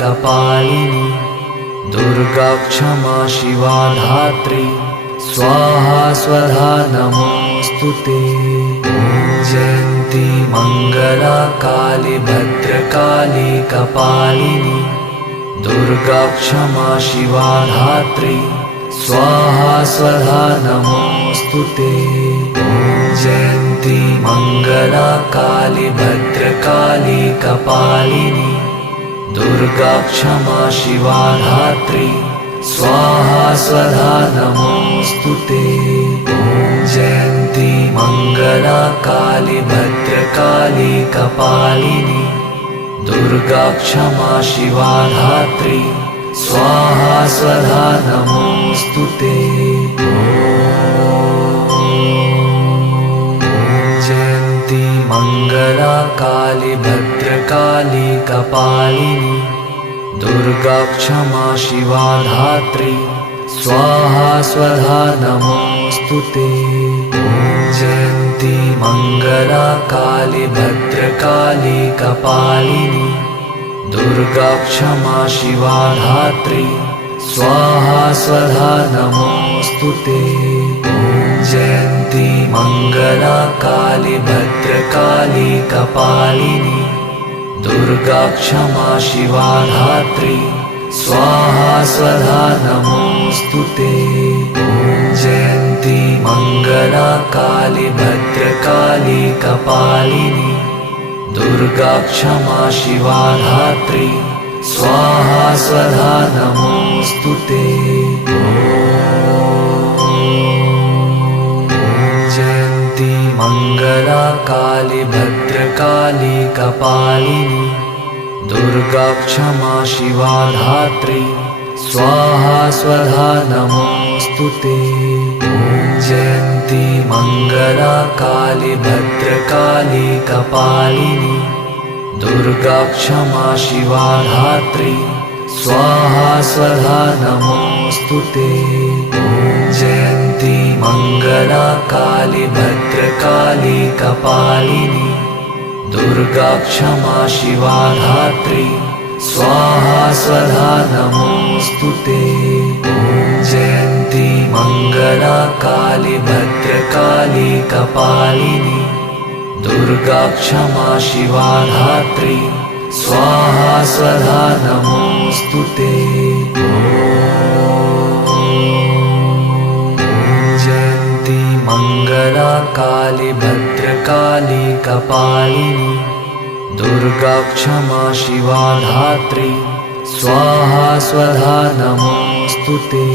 कपालिनी दुर्गा क्षमा शिवा धात्री स्वाहा स्वधा नमोस्तुते। जयन्ती मंगला काली भद्रकाली कपालिनी दुर्गा क्षमा शिवा धात्री स्वाहा स्वधा नमोस्तुते। जयन्ती मंगला काली भद्रकाली कपालिनी दुर्गा क्षमा शिवा धात्री स्वाहा स्वधा नमोस्तुते। जयन्ती मंगला काली भद्रकाली कपालिनी दुर्गा क्षमा शिवा धात्री स्वाहा स्वधा नमोस्तुते। जयन्ती मंगला काली भद्रकाली कपालिनी दुर्गा क्षमा शिवा धात्री स्वाहा स्वधा नमोस्तुते। जयन्ती मंगला काली भद्रकाली कपालिनी दुर्गा क्षमा शिवा धात्री स्वाहा स्वधा नमोस्तुते। जयन्ती मंगला काली भद्रकाली कपालिनी दुर्गा क्षमा शिवा धात्री स्वाहा स्वधा नमोस्तुते। जयन्ती मंगला काली भद्रकाली कपालिनी दुर्गा क्षमा शिवा धात्री स्वाहा स्वधा नमोस्तुते। जयन्ती मंगला काली भद्रकाली कपालिनी दुर्गा क्षमा शिवा धात्री स्वाहा स्वधा नमोस्तुते। जयन्ती मंगला काली भद्रकाली कपालिनी दुर्गा क्षमा शिवा धात्री स्वाहा स्वधा नमोस्तुते। जयन्ती मंगला काली भद्रकाली कपालिनी दुर्गा क्षमा शिवा धात्री स्वाहा स्वधा नमोस्तुते। जयन्ती मंगला काली भद्रकाली कपालिनी दुर्गा क्षमा शिवा धात्री स्वाहा स्वधा नमोस्तुते। जयन्ती मंगला काली भद्रकाली कपालिनी दुर्गा क्षमा शिवा धात्री स्वाहा स्वधा नमोस्तुते।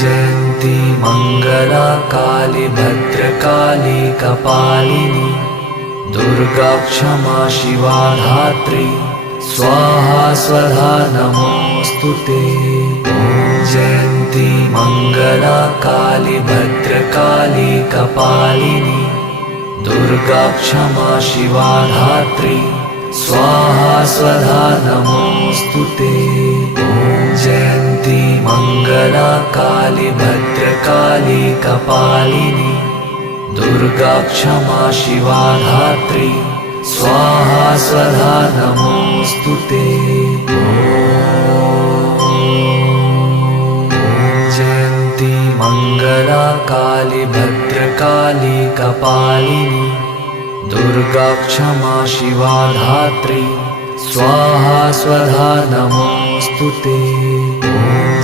जयन्ती मंगला काली भद्रकाली कपालिनी दुर्गा क्षमा शिवा धात्री स्वाहा स्वधा नमोस्तुते। जयन्ती मंगला काली भद्रकाली कपालिनी दुर्गा क्षमा शिवा धात्री स्वाहा स्वधा नमोस्तुते। जयन्ती मंगला काली भद्रकाली कपालिनी दुर्गा क्षमा शिवा धात्री स्वाहा स्वधा नमोस्तुते। जयन्ती मंगला काली भद्रकाली कपालिनी दुर्गा क्षमा शिवा धात्री स्वाहा स्वधा नमोस्तुते।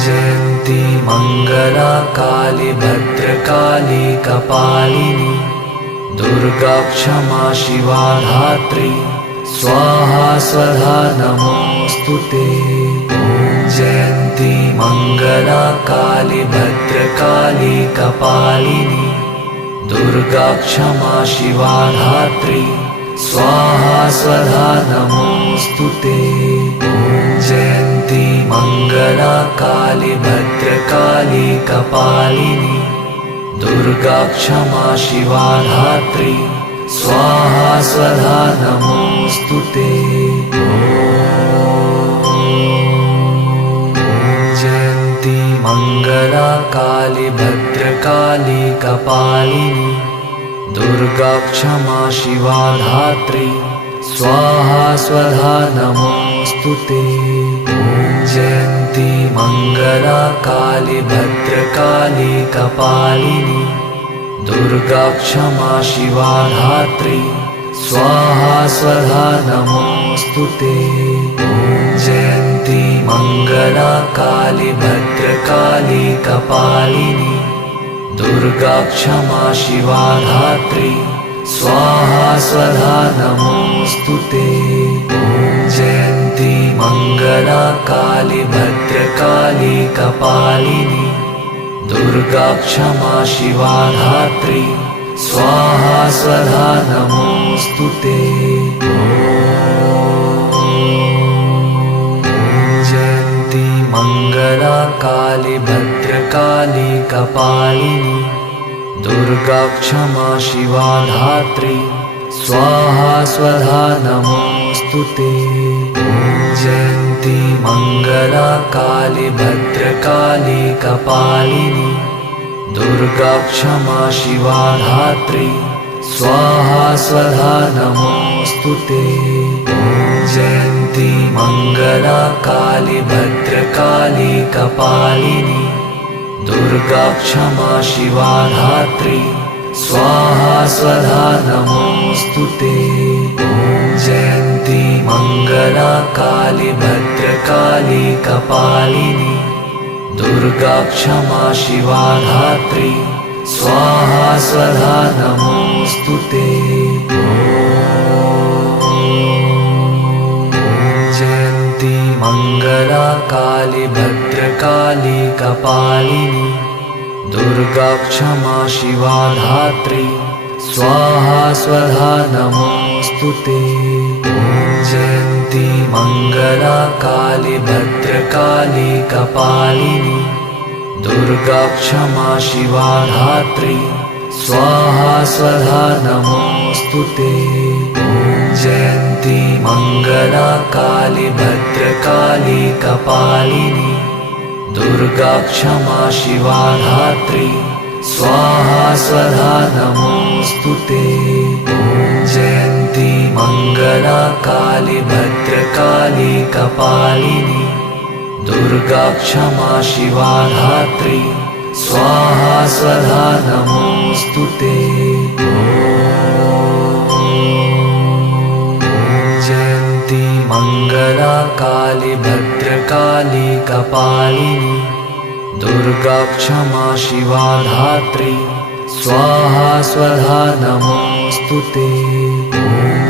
जयन्ती मंगला काली भद्रकाली कपालिनी दुर्गा क्षमा शिवा धात्री स्वाहा स्वधा नमोस्तुते। जयन्ती मंगला काली भद्रकाली कपालिनी दुर्गा क्षमा शिवा धात्री स्वाहा स्वधा नमोस्तुते। जयन्ती मंगला काली भद्रकाली कपालिनी दुर्गा क्षमा शिवा धात्री स्वाहा स्वधा नमोस्तुते। जयन्ती मंगला काली भद्रकाली कपालिनी दुर्गा क्षमा शिवा धात्री स्वाहा स्वधा नमोऽस्तु ते। ॐ जयन्ती मङ्गला काली भद्रकाली कपालिनी दुर्गा क्षमा शिवा धात्री स्वाहा स्वधा नमोऽस्तु ते। ॐ जयन्ती मङ्गला काली भद्रकाली कपालिनी दुर्गा क्षमा शिवा धात्री स्वाहा स्वधा नमोऽस्तु ते। ॐ जयन्ती मङ्गला काली भद्रकाली कपालिनी दुर्गा क्षमा शिवा धात्री स्वाहा स्वधा नमोऽस्तु ते। जयन्ती मङ्गला काली भद्रकाली कपालिनी दुर्गा क्षमा शिवा धात्री स्वाहा स्वधा नमोऽस्तु ते। जयन्ती मङ्गला काली भद्रकाली कपालिनी दुर्गा क्षमा शिवा धात्री स्वाहा स्वधा नमोऽस्तु ते। जयन्ती मङ्गला काली भद्रकाली कपालिनी दुर्गा क्षमा शिवा धात्री स्वाहा स्वधा नमोऽस्तु ते। जयन्ती मङ्गला काली भद्रकाली कपालिनी दुर्गा क्षमा शिवा धात्री स्वाहा स्वधा नमोऽस्तु ते। जयन्ती मङ्गला काली भद्रकाली कपालिनी दुर्गा क्षमा शिवा धात्री स्वाहा स्वधा नमोऽस्तु ते। जयन्ती मङ्गला काली भद्रकाली कपालिनी दुर्गा क्षमा शिवा धात्री स्वाहा स्वधा नमोऽस्तु ते। जयन्ती मङ्गला काली भद्रकाली कपालिनी दुर्गा क्षमा शिवा धात्री स्वाहा स्वधा नमोऽस्तु ते। जयन्ती मङ्गला काली भद्रकाली कपालिनी दुर्गा क्षमा शिवा धात्री स्वाहा स्वधा नमोऽस्तु ते। जयन्ती मङ्गला काली भद्रकाली कपालिनी दुर्गा क्षमा शिवा धात्री स्वाहा स्वधा नमोऽस्तु ते।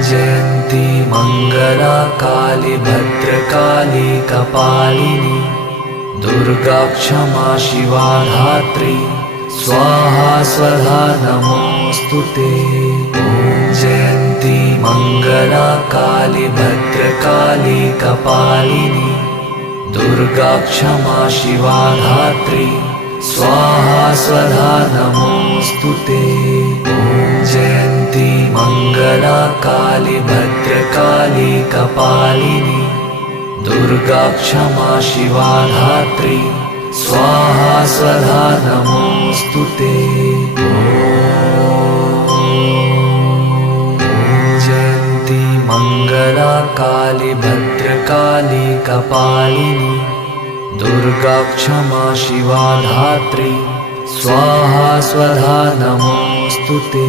जयन्ती मङ्गला काली भद्रकाली कपालिनी दुर्गा क्षमा शिवा धात्री स्वाहा स्वधा नमोऽस्तु ते। जयन्ती मङ्गला काली भद्रकाली कपालिनी दुर्गा क्षमा शिवा धात्री स्वाहा स्वधा नमोऽस्तु ते। जयन्ती मङ्गला काली भद्रकाली कपालिनी दुर्गा क्षमा शिवा धात्री स्वाहा स्वधा नमोऽस्तु ते। जयन्ती मङ्गला काली भद्रकाली कपालिनी दुर्गा क्षमा शिवा धात्री स्वाहा स्वधा नमोऽस्तु ते।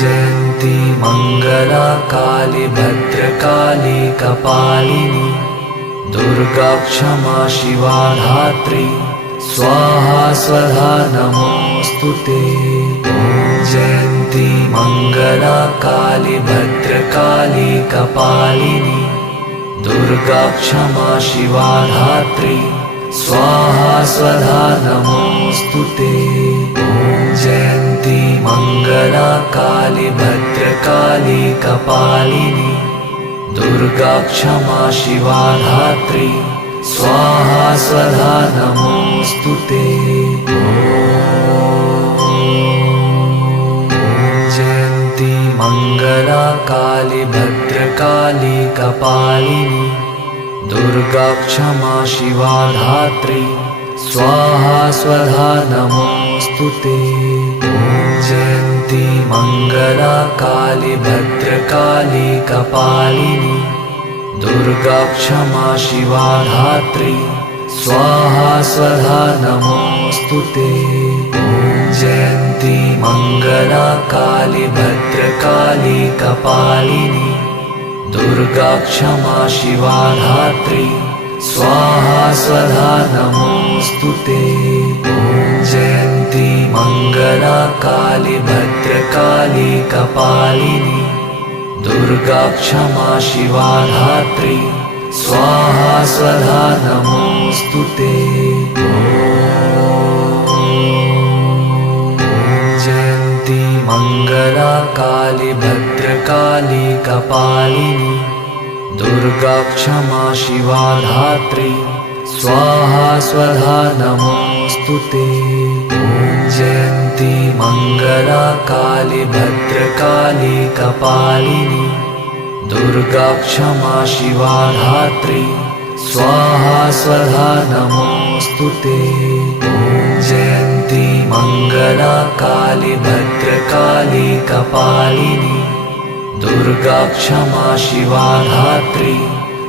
जयन्ती मङ्गला काली भद्रकाली कपालिनी दुर्गा क्षमा शिवा धात्री स्वाहा स्वधा नमोऽस्तु ते। जयन्ती मङ्गला काली भद्रकाली कपालिनी दुर्गा क्षमा शिवा धात्री स्वाहा स्वधा नमोऽस्तु ते। जयन्ती मङ्गला काली भद्रकाली कपालिनी दुर्गा क्षमा शिवा धात्री स्वाहा स्वधा नमोऽस्तु ते। जयन्ती मङ्गला काली भद्रकाली कपालिनी दुर्गा क्षमा शिवा धात्री स्वाहा स्वधा नमोऽस्तु ते। जयन्ती जयन्ती मङ्गला काली भद्रकाली कपालिनी दुर्गा क्षमा शिवा धात्री स्वाहा स्वधा नमोऽस्तुते। जयन्ती मङ्गला काली भद्रकाली कपालिनी दुर्गा क्षमा शिवा धात्री स्वाहा स्वधा नमोऽस्तुते। जयन्ती मङ्गला काली भद्रकाली कपालिनी दुर्गा क्षमा शिवा धात्री स्वाहा स्वधा नमोऽस्तुते। जयन्ती मङ्गला काली भद्रकाली कपालिनी दुर्गा क्षमा शिवा धात्री स्वाहा स्वधा नमोऽस्तुते। जयन्ती मङ्गला काली भद्रकाली कपालिनी दुर्गा क्षमा शिवा धात्री स्वाहा स्वधा नमोऽस्तुते। जयन्ती मङ्गला काली भद्रकाली कपालिनी दुर्गा क्षमा शिवा धात्री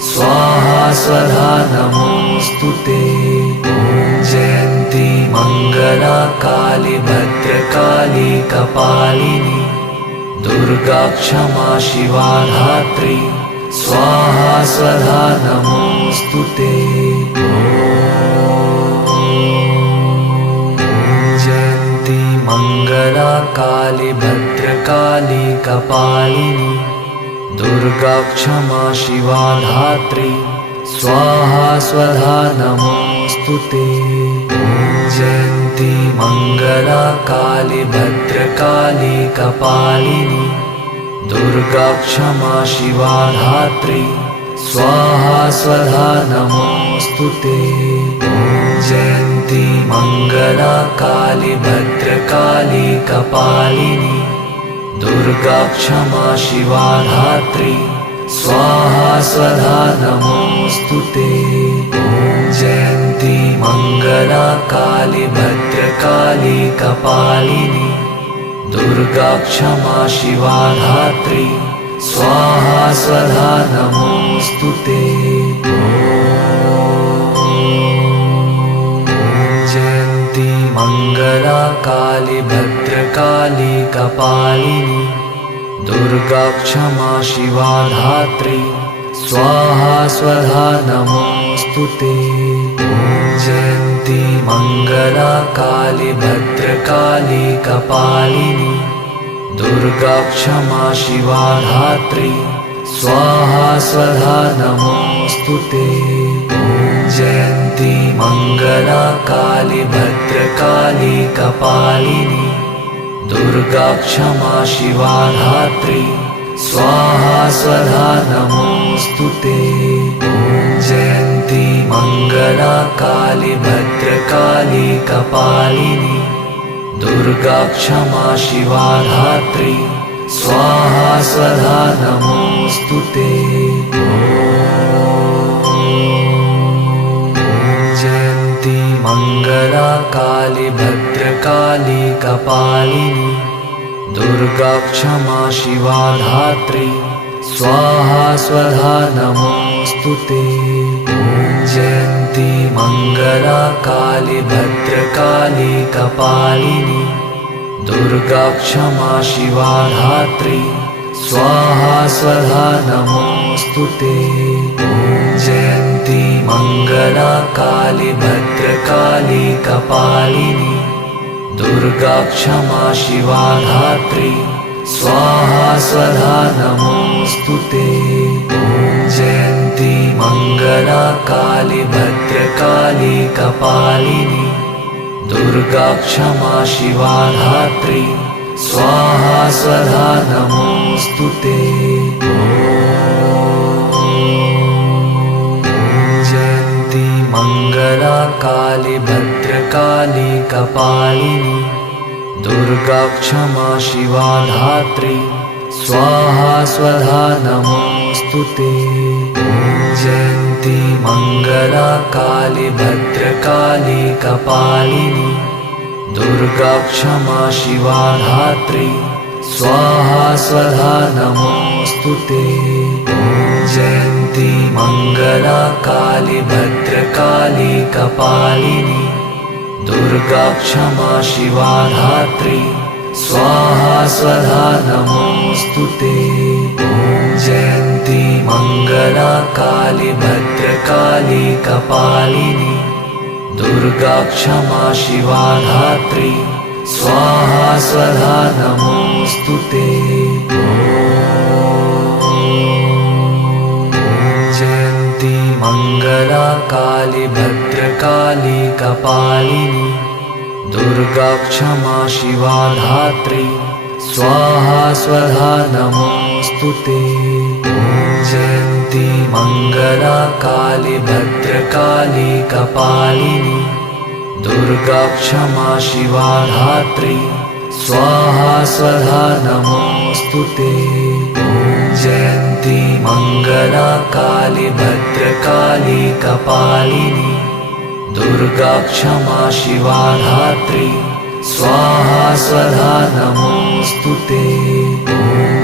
स्वाहा स्वधा नमोऽस्तुते। जयन्ती मङ्गला काली भद्रकाली कपालिनी दुर्गा क्षमा शिवा धात्री स्वाहा स्वधा नमोऽस्तुते। जयन्ती मङ्गला काली भद्रकाली कपालिनी दुर्गा क्षमा शिवा धात्री स्वाहा स्वधा नमोऽस्तुते। जयन्ती मङ्गला काली भद्रकाली कपालिनी दुर्गा क्षमा शिवा धात्री स्वाहा स्वधा नमोऽस्तुते। जयन्ती मङ्गला काली भद्रकाली कपालिनी दुर्गा क्षमा शिवा धात्री स्वाहा स्वधा नमोऽस्तुते। जयन्ती मङ्गला काली भद्रकाली कपालिनी दुर्गा क्षमा शिवा धात्री स्वाहा स्वधा नमोऽस्तुते। जयन्ती मङ्गला काली भद्रकाली कपालिनी दुर्गा क्षमा शिवा धात्री स्वाहा स्वधा नमोऽस्तुते। जयन्ती मङ्गला काली भद्रकाली कपालिनी दुर्गा क्षमा शिवा धात्री स्वाहा स्वधा नमोऽस्तुते। जयन्ती मङ्गला काली भद्रकाली कपालिनी दुर्गा क्षमा शिवा धात्री स्वाहा स्वधा नमोऽस्तुते। जयन्ती मङ्गला काली भद्रकाली कपालिनी दुर्गा क्षमा शिवा धात्री स्वाहा स्वधा नमोऽस्तुते। जयन्ती मङ्गला काली भद्रकाली कपालिनी दुर्गा क्षमा शिवा धात्री स्वाहा स्वधा नमोऽस्तुते। जयन्ती मङ्गला काली भद्रकाली कपालिनी दुर्गा क्षमा शिवा धात्री स्वाहा स्वधा नमोऽस्तुते। जयन्ती मङ्गला काली भद्रकाली कपालिनी दुर्गा क्षमा शिवा धात्री स्वाहा स्वधा नमोऽस्तुते। जयन्ती मङ्गला काली भद्रकाली कपालिनी दुर्गा क्षमा शिवा धात्री स्वाहा स्वधा नमोऽस्तुते। जयन्ती मङ्गला काली भद्रकाली कपालिनी दुर्गा क्षमा शिवा धात्री स्वाहा स्वधा नमोऽस्तुते। जयन्ती मङ्गला काली भद्रकाली कपालिनी दुर्गा क्षमा शिवा धात्री स्वाहा स्वधा नमोस्तुते। जयन्ती मंगला काली भद्रकाली कपालिनी दुर्गा क्षमा शिवा धात्री स्वाहा स्वधा नमोस्तुते। जयन्ती मंगला काली भद्रकाली कपालिनी दुर्गा क्षमा शिवा धात्री स्वाहा स्वधा नमोस्तुते। जयन्ती मंगला काली भद्रकाली कपालिनी दुर्गा क्षमा शिवा धात्री स्वाहा स्वधा नमोस्तुते। जयन्ती मंगला काली भद्रकाली कपालिनी दुर्गा क्षमा शिवा धात्री स्वाहा स्वधा नमोस्तुते। जयन्ती मंगला काली भद्रकाली कपालिनी दुर्गा क्षमा शिवा धात्री स्वाहा स्वधा नमोस्तुते।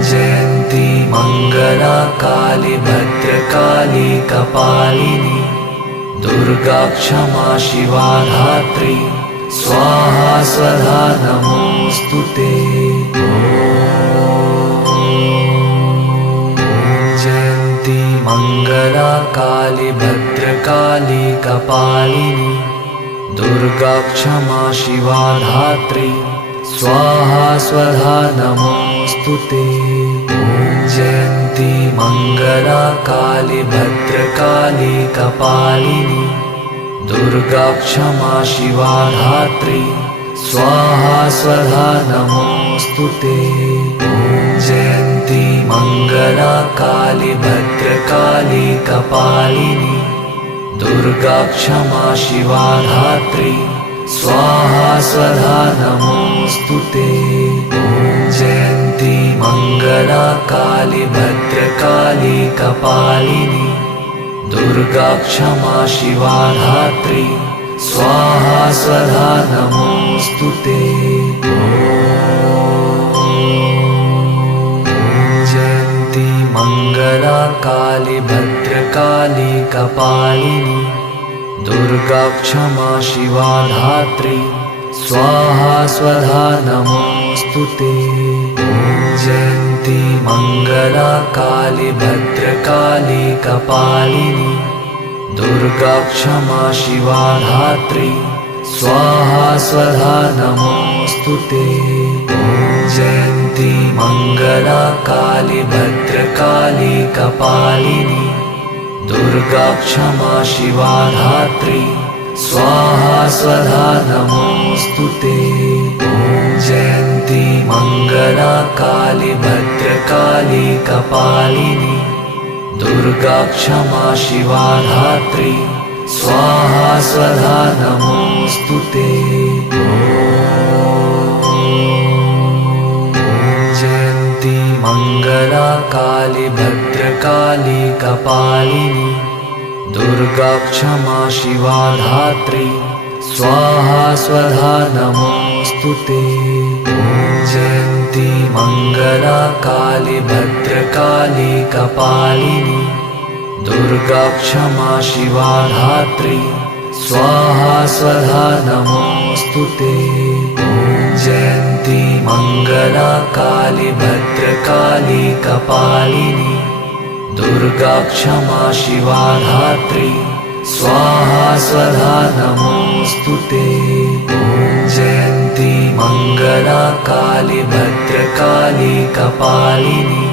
जयन्ती मंगला काली भद्रकाली कपालिनी दुर्गा क्षमा शिवा धात्री स्वाहा स्वधा नमोस्तुते। जयन्ती मंगला काली भद्रकाली कपालिनी दुर्गा क्षमा शिवा धात्री स्वाहा स्वधा नमोस्तुते। जयन्ती मंगला काली भद्रकाली कपालिनी दुर्गा क्षमा शिवा धात्री स्वाहा स्वधा नमोस्तुते। जयन्ती मंगला काली भद्रकाली कपालिनी दुर्गा क्षमा शिवा धात्री स्वाहा स्वधा नमोस्तुते। जयन्ती मंगला काली भद्रकाली कपालिनी दुर्गा क्षमा शिवा धात्री स्वाहा स्वधा नमोस्तुते। जयन्ती मंगला काली भद्रकाली कपालिनी दुर्गा क्षमा शिवा धात्री स्वाहा स्वधा नमोस्तुते। जयन्ती मंगला काली भद्रकाली कपालिनी दुर्गा क्षमा शिवा धात्री स्वाहा स्वधा नमोस्तुते। जयन्ती मंगला काली भद्रकाली कपालिनी दुर्गा क्षमा शिवा धात्री स्वाहा स्वधा नमोस्तुते। जयन्ती मंगला काली भद्रकाली कपालिनी दुर्गा क्षमा शिवा धात्री स्वाहा स्वधा नमोस्तुते। जयन्ती मंगला काली भद्रकाली कपालिनी दुर्गा क्षमा शिवा धात्री स्वाहा स्वधा नमोस्तुते। जयन्ती मंगला काली भद्रकाली कपालिनी दुर्गा क्षमा शिवा धात्री स्वाहा स्वधा नमोस्तुते। जयन्ती मंगला काली भद्रकाली कपालिनी दुर्गा क्षमा शिवा धात्री स्वाहा स्वधा नमोस्तुते। जयन्ती मंगला काली भद्रकाली कपालिनी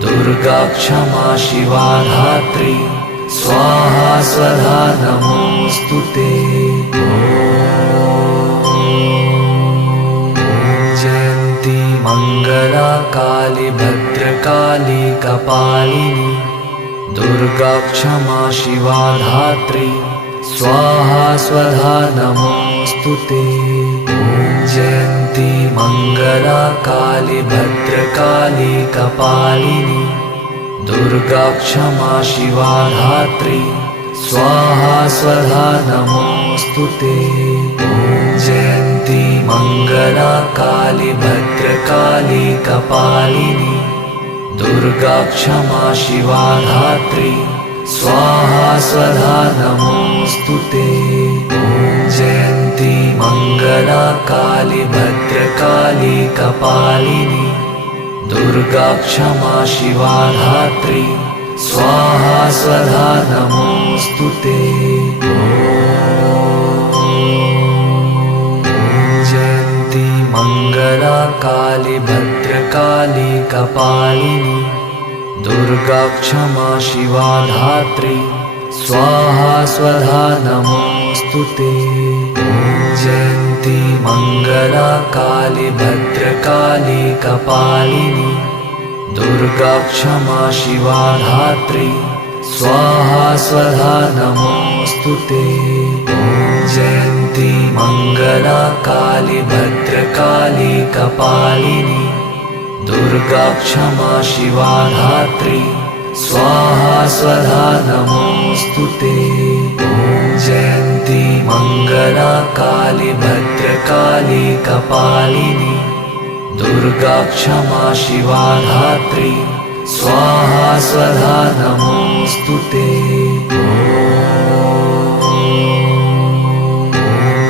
दुर्गा क्षमा शिवा धात्री स्वाहा स्वधा नमोस्तुते। जयन्ती मंगला काली भद्रकाली कपालिनी दुर्गा क्षमा शिवा धात्री स्वाहा स्वधा नमोस्तुते। जयन्ती मंगला काली भद्रकाली कपालिनी दुर्गा क्षमा शिवा धात्री स्वाहा स्वधा नमोस्तुते। जयन्ती मङ्गला काली भद्रकाली कपालिनी दुर्गा क्षमा शिवा धात्री स्वाहा स्वधा नमोऽस्तुते। जयन्ती मङ्गला काली भद्रकाली कपालिनी दुर्गा क्षमा शिवा धात्री स्वाहा स्वधा नमोऽस्तुते। जयन्ती मङ्गला काली भद्रकाली कपालिनी दुर्गा क्षमा शिवा धात्री स्वाहा स्वधा नमोऽस्तुते। जयन्ती मङ्गला काली भद्रकाली कपालिनी दुर्गा क्षमा शिवा धात्री स्वाहा स्वधा नमोऽस्तुते। जयन्ती मङ्गला काली भद्रकाली कपालिनी दुर्गा क्षमा शिवा धात्री स्वाहा स्वधा नमोऽस्तुते। जयन्ती मङ्गला काली भद्रकाली कपालिनी दुर्गा क्षमा शिवा धात्री स्वाहा स्वधा नमोऽस्तुते।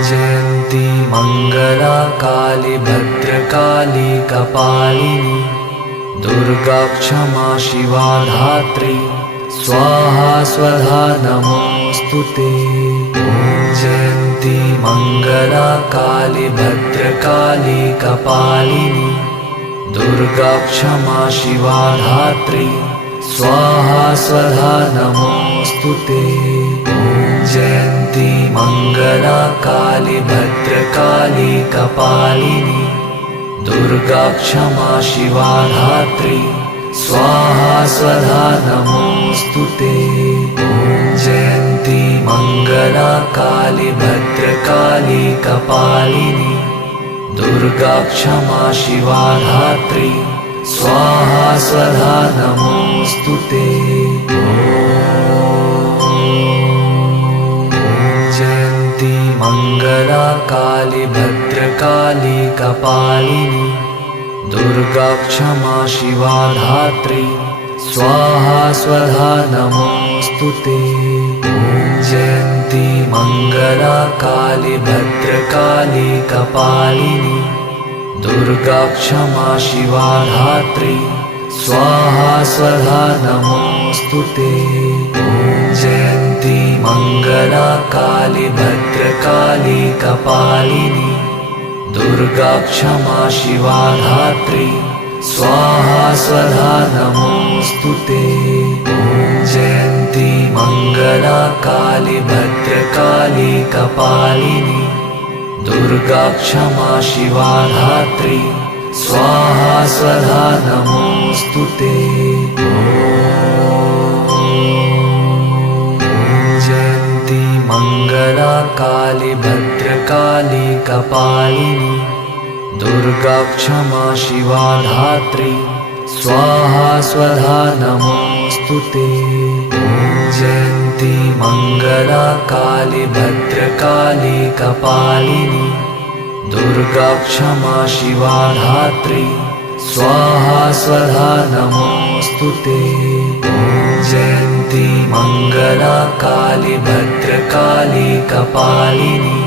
जयन्ती मङ्गला काली भद्रकाली कपालिनी दुर्गा क्षमा शिवा धात्री स्वाहा स्वधा नमोऽस्तुते। जयन्ती मङ्गला काली भद्रकाली कपालिनी दुर्गा क्षमा शिवा धात्री स्वाहा स्वधा नमोऽस्तुते। जयन्ती मङ्गला काली भद्रकाली कपालिनी दुर्गा क्षमा शिवा धात्री स्वाहा स्वधा नमोऽस्तुते। जयन्ती मङ्गला काली भद्रकाली कपालिनी दुर्गा क्षमा शिवा धात्री स्वाहा स्वधा नमोऽस्तुते। जयन्ती मङ्गला काली भद्रकाली कपालिनी दुर्गा क्षमा शिवा धात्री स्वाहा स्वधा नमोऽस्तुते। जयन्ती मङ्गला काली भद्रकाली कपालिनी दुर्गा क्षमा शिवा धात्री स्वाहा स्वधा नमोऽस्तुते। जयन्ती मङ्गला काली भद्रकाली कपालिनी दुर्गा क्षमा शिवा धात्री स्वाहा स्वधा नमोऽस्तुते। जयन्ती मङ्गला काली भद्रकाली कपालिनी दुर्गा क्षमा शिवा धात्री स्वाहा स्वधा नमोऽस्तुते। जयन्ती मङ्गला काली भद्रकाली कपालिनी दुर्गा क्षमा शिवा धात्री स्वाहा स्वधा नमोऽस्तुते। जयन्ती मङ्गला काली भद्रकाली कपालिनी दुर्गा क्षमा शिवा धात्री स्वाहा स्वधा नमोऽस्तुते। जयन्ती मङ्गला काली भद्रकाली कपालिनी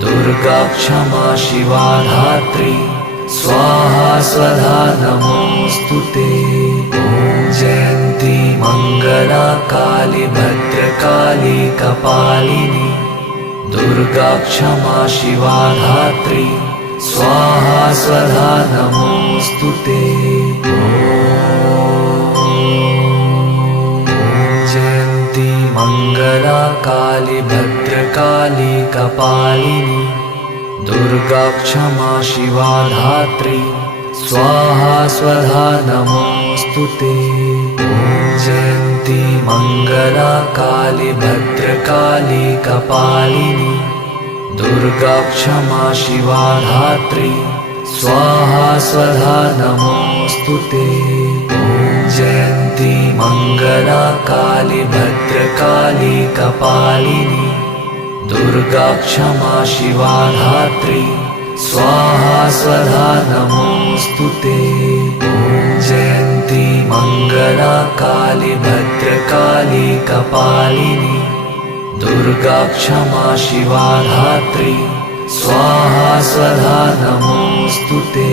दुर्गा क्षमा शिवा धात्री स्वाहा स्वधा नमोऽस्तुते। जयन्ती मङ्गला काली भद्रकाली कपालिनी दुर्गा क्षमा शिवा धात्री स्वाहा स्वधा नमोऽस्तुते। जयन्ती मङ्गला काली भद्रकाली कपालिनी दुर्गा क्षमा शिवा धात्री स्वाहा स्वधा नमोऽस्तुते। जयन्ती मङ्गला काली भद्रकाली कपालिनी दुर्गा क्षमा शिवा धात्री स्वाहा स्वधा नमोऽस्तुते। जयन्ती मङ्गला काली भद्रकाली कपालिनी दुर्गा क्षमा शिवा धात्री स्वाहा स्वधा नमोऽस्तु ते। ॐ जयन्ती मङ्गला काली भद्रकाली कपालिनी दुर्गा क्षमा शिवा धात्री स्वाहा स्वधा नमोऽस्तु ते।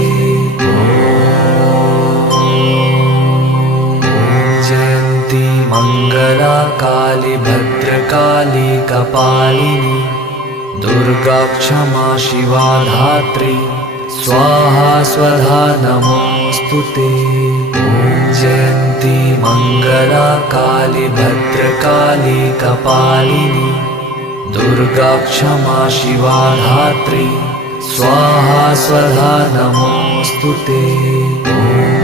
जयन्ती मङ्गला काली भद्रकाली कपालिनी दुर्गा क्षमा शिवा धात्री स्वाहा स्वधा नमोऽस्तु ते। जयन्ती मङ्गला काली भद्रकाली कपालिनी दुर्गा क्षमा शिवा धात्री स्वाहा स्वधा नमोऽस्तु ते।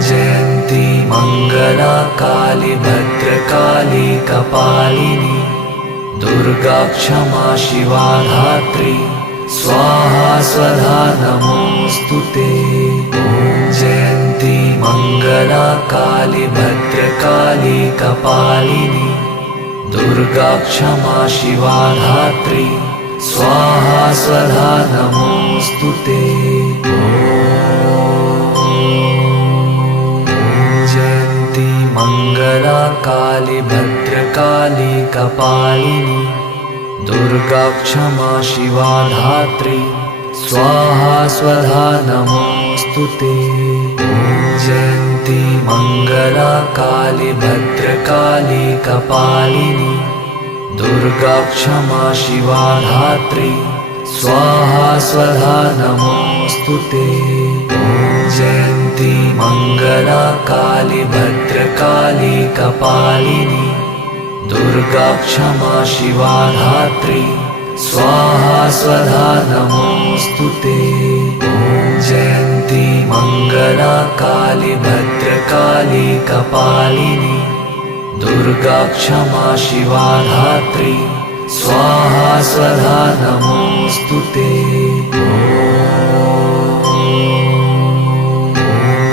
जयन्ती मङ्गला काली भद्रकाली कपालिनी दुर्गा क्षमा शिवा धात्री स्वाहा स्वधा नमोऽस्तु ते। जयन्ती मङ्गला काली भद्रकाली कपालिनी दुर्गा क्षमा शिवा धात्री स्वाहा स्वधा नमोऽस्तु ते। जयन्ती मङ्गला काली भद्रकाली कपालिनी दुर्गा क्षमा शिवा धात्री स्वाहा स्वधा नमोऽस्तु ते। जयन्ती मङ्गला काली भद्रकाली कपालिनी दुर्गा क्षमा शिवा धात्री स्वाहा स्वधा नमोऽस्तु ते। जयन्ती मङ्गला काली भद्रकाली कपालिनी दुर्गा क्षमा शिवा धात्री स्वाहा स्वधा नमोऽस्तु ते। जयन्ती मङ्गला काली भद्रकाली कपालिनी दुर्गा क्षमा शिवा धात्री स्वाहा स्वधा नमोऽस्तु ते।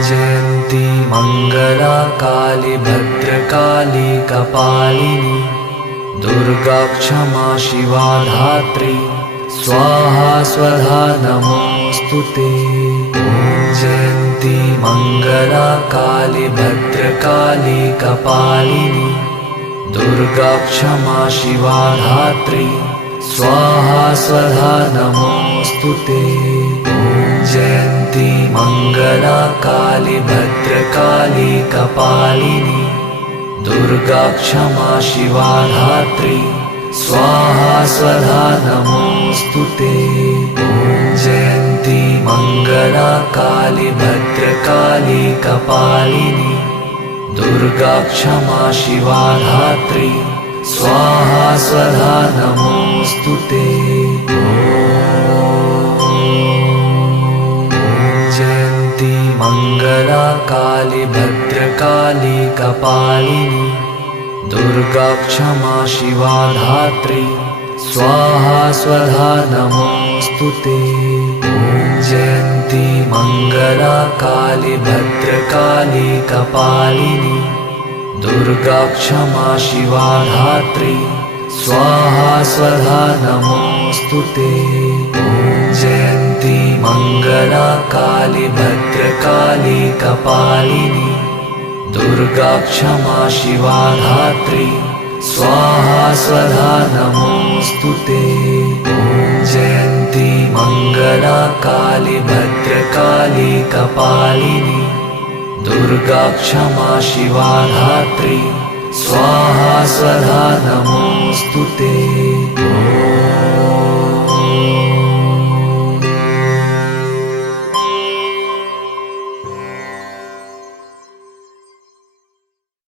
जयन्ती मङ्गला काली भद्रकाली कपालिनी दुर्गा क्षमा शिवा धात्री स्वाहा स्वधा नमोऽस्तु ते। जयन्ती मङ्गला काली भद्रकाली कपालिनी दुर्गा क्षमा शिवा धात्री स्वाहा स्वधा नमोऽस्तु ते। जयन्ती मङ्गला काली भद्रकाली कपालिनी दुर्गा क्षमा शिवा धात्री स्वाहा स्वधा नमोऽस्तु ते। जयन्ती मङ्गला काली भद्रकाली कपालिनी दुर्गा क्षमा शिवा धात्री स्वाहा स्वधा नमोऽस्तु ते। जयन्ती मङ्गला काली भद्रकाली कपालिनी दुर्गा क्षमा शिवा धात्री स्वाहा स्वधा नमोऽस्तु ते। जयन्ती मङ्गला काली भद्रकाली कपालिनी दुर्गा क्षमा शिवा धात्री स्वाहा स्वधा नमोऽस्तु ते। जयन्ती मङ्गला काली भद्रकाली कपालिनी दुर्गा क्षमा शिवा धात्री स्वाहा स्वधा नमोऽस्तु ते। जयन्ती मङ्गला काली भद्रकाली कपालिनी दुर्गा क्षमा शिवा धात्री स्वाहा स्वधा नमोऽस्तु ते।